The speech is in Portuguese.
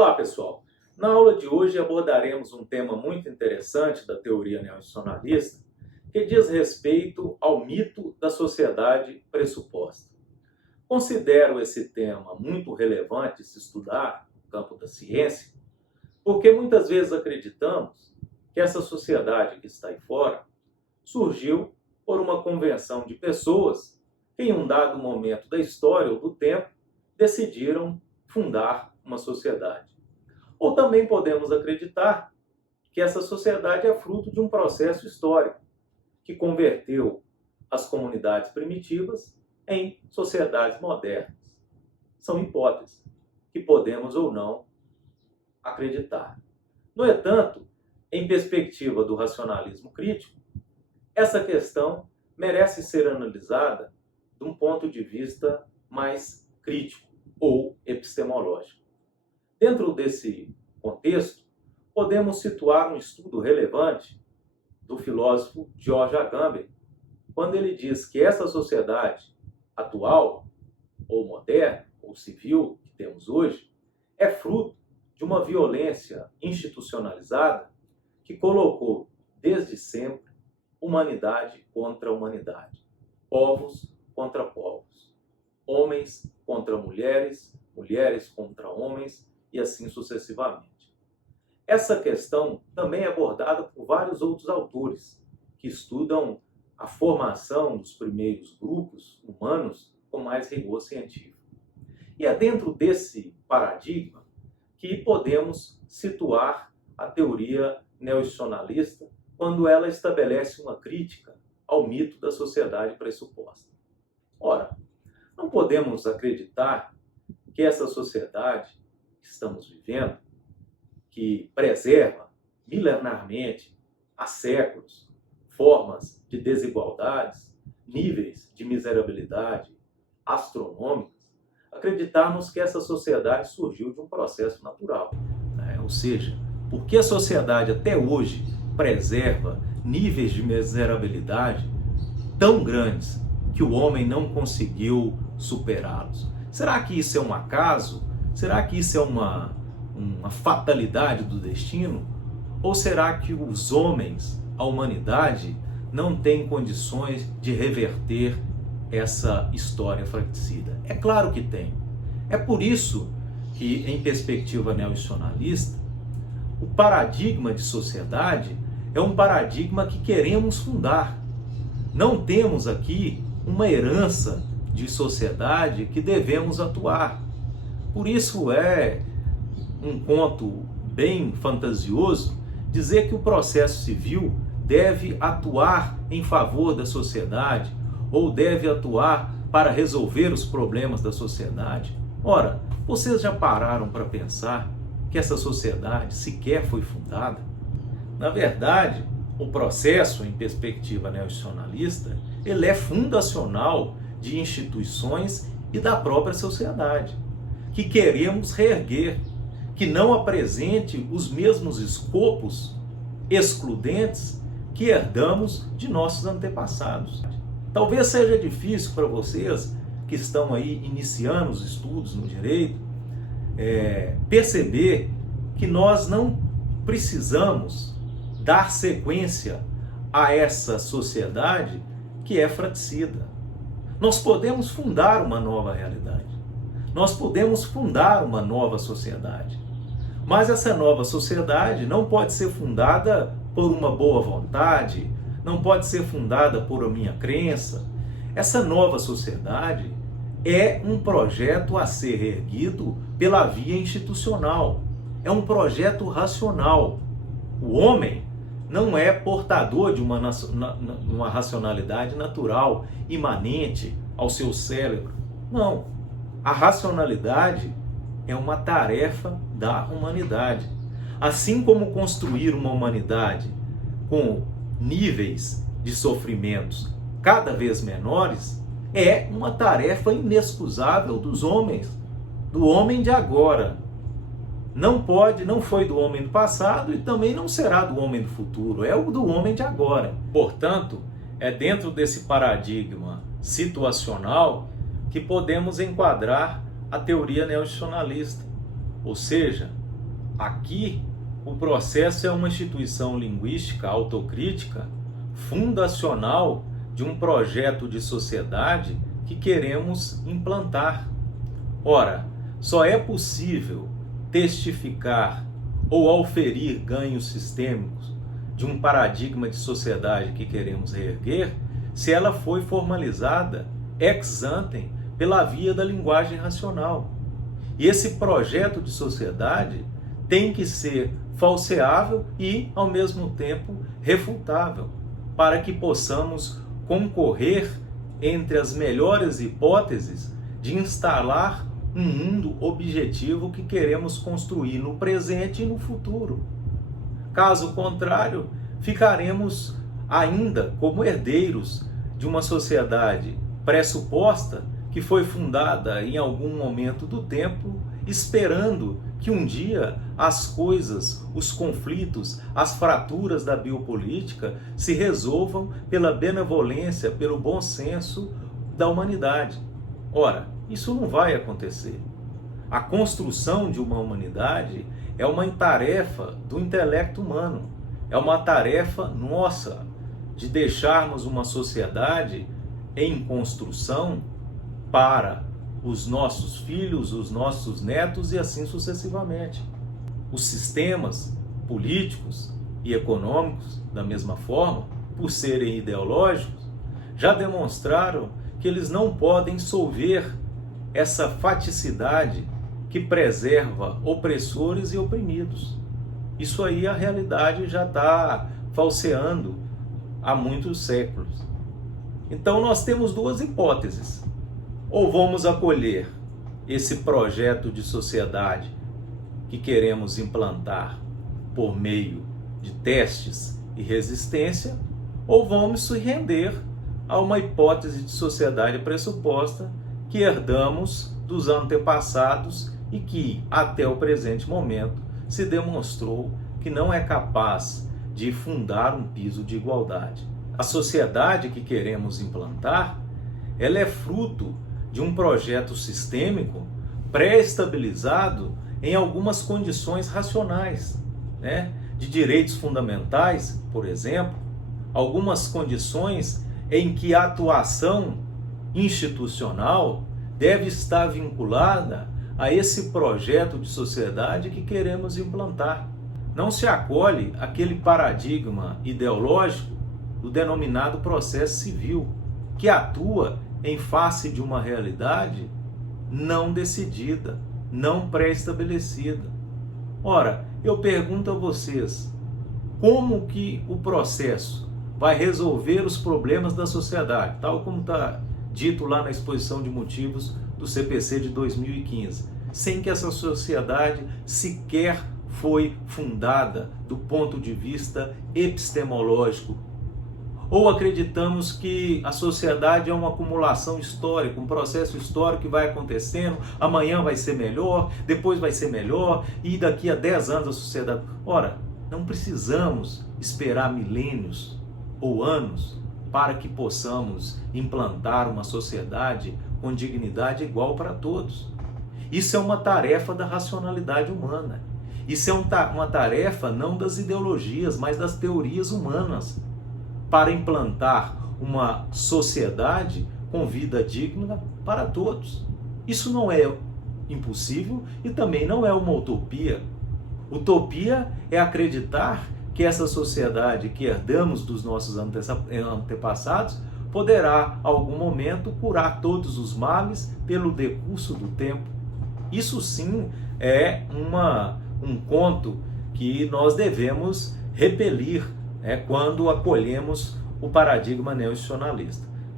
Olá, pessoal! Na aula de hoje abordaremos um tema muito interessante da teoria neo-institucionalista que diz respeito ao mito da sociedade pressuposta. Considero esse tema muito relevante se estudar no campo da ciência, porque muitas vezes acreditamos que essa sociedade que está aí fora surgiu por uma convenção de pessoas que em um dado momento da história ou do tempo decidiram fundar uma sociedade. Ou também podemos acreditar que essa sociedade é fruto de um processo histórico que converteu as comunidades primitivas em sociedades modernas. São hipóteses que podemos ou não acreditar. No entanto, em perspectiva do racionalismo crítico, essa questão merece ser analisada de um ponto de vista mais crítico ou epistemológico. Dentro desse contexto, podemos situar um estudo relevante do filósofo George Agamben, quando ele diz que essa sociedade atual, ou moderna, ou civil, que temos hoje, é fruto de uma violência institucionalizada que colocou, desde sempre, humanidade contra humanidade, povos contra povos, homens contra mulheres, mulheres contra homens e assim sucessivamente. Essa questão também é abordada por vários outros autores que estudam a formação dos primeiros grupos humanos com mais rigor científico. E é dentro desse paradigma que podemos situar a teoria neo-institucionalista quando ela estabelece uma crítica ao mito da sociedade pressuposta. Ora, não podemos acreditar que essa sociedade que estamos vivendo, que preserva milenarmente, há séculos, formas de desigualdades, níveis de miserabilidade astronômicos, acreditarmos que essa sociedade surgiu de um processo natural. Ou seja, porque a sociedade até hoje preserva níveis de miserabilidade tão grandes que o homem não conseguiu superá-los? Será que isso é um acaso? Será que isso é uma fatalidade do destino? Ou será que os homens, a humanidade, não têm condições de reverter essa história fratricida? É claro que tem. É por isso que, em perspectiva neo-institucionalista, o paradigma de sociedade é um paradigma que queremos fundar. Não temos aqui uma herança de sociedade que devemos atuar. Por isso é um conto bem fantasioso dizer que o processo civil deve atuar em favor da sociedade ou deve atuar para resolver os problemas da sociedade. Ora, vocês já pararam para pensar que essa sociedade sequer foi fundada? Na verdade, o processo, em perspectiva neo-institucionalista, ele é fundacional de instituições e da própria sociedade, que queremos reerguer, que não apresente os mesmos escopos excludentes que herdamos de nossos antepassados. Talvez seja difícil para vocês que estão aí iniciando os estudos no direito, perceber que nós não precisamos dar sequência a essa sociedade que é fratricida. Nós podemos fundar uma nova realidade. Nós podemos fundar uma nova sociedade. Mas essa nova sociedade não pode ser fundada por uma boa vontade, não pode ser fundada por a minha crença. Essa nova sociedade é um projeto a ser erguido pela via institucional. É um projeto racional. O homem não é portador de uma racionalidade natural, imanente ao seu cérebro. Não. A racionalidade é uma tarefa da humanidade. Assim como construir uma humanidade com níveis de sofrimentos cada vez menores é uma tarefa inexcusável dos homens, do homem de agora. Não foi do homem do passado e também não será do homem do futuro, é o do homem de agora. Portanto, é dentro desse paradigma situacional que podemos enquadrar a teoria neo-institucionalista. Ou seja, Aqui, o processo é uma instituição linguística autocrítica fundacional de um projeto de sociedade que queremos implantar. Ora, só é possível testificar ou auferir ganhos sistêmicos de um paradigma de sociedade que queremos reerguer se ela foi formalizada ex ante pela via da linguagem racional. E esse projeto de sociedade tem que ser falseável e, ao mesmo tempo, refutável, para que possamos concorrer entre as melhores hipóteses de instalar um mundo objetivo que queremos construir no presente e no futuro. Caso contrário, ficaremos ainda como herdeiros de uma sociedade pressuposta que foi fundada em algum momento do tempo, esperando que um dia as coisas, os conflitos, as fraturas da biopolítica se resolvam pela benevolência, pelo bom senso da humanidade. Ora, isso não vai acontecer. A construção de uma humanidade é uma tarefa do intelecto humano, é uma tarefa nossa de deixarmos uma sociedade em construção para os nossos filhos, os nossos netos e assim sucessivamente. Os sistemas políticos e econômicos, da mesma forma, por serem ideológicos, já demonstraram que eles não podem solver essa faticidade que preserva opressores e oprimidos. Isso aí a realidade já está falseando há muitos séculos. Então nós temos duas hipóteses. Ou vamos acolher esse projeto de sociedade que queremos implantar por meio de testes e resistência, ou vamos se render a uma hipótese de sociedade pressuposta que herdamos dos antepassados e que, até o presente momento, se demonstrou que não é capaz de fundar um piso de igualdade. A sociedade que queremos implantar, ela é fruto de um projeto sistêmico pré-estabilizado em algumas condições racionais, de direitos fundamentais, por exemplo, algumas condições em que a atuação institucional deve estar vinculada a esse projeto de sociedade que queremos implantar. Não se acolhe aquele paradigma ideológico do denominado processo civil, que atua em face de uma realidade não decidida, não pré-estabelecida. Ora, eu pergunto a vocês, como que o processo vai resolver os problemas da sociedade, tal como está dito lá na exposição de motivos do CPC de 2015, sem que essa sociedade sequer foi fundada do ponto de vista epistemológico? Ou acreditamos que a sociedade é uma acumulação histórica, um processo histórico que vai acontecendo, amanhã vai ser melhor, depois vai ser melhor, e daqui a 10 anos a sociedade... Ora, não precisamos esperar milênios ou anos para que possamos implantar uma sociedade com dignidade igual para todos. Isso é uma tarefa da racionalidade humana. Isso é uma tarefa não das ideologias, mas das teorias humanas, para implantar uma sociedade com vida digna para todos. Isso não é impossível e também não é uma utopia. Utopia é acreditar que essa sociedade que herdamos dos nossos antepassados poderá, a algum momento, curar todos os males pelo decurso do tempo. Isso sim é um conto que nós devemos repelir quando acolhemos o paradigma neo-institucionalista.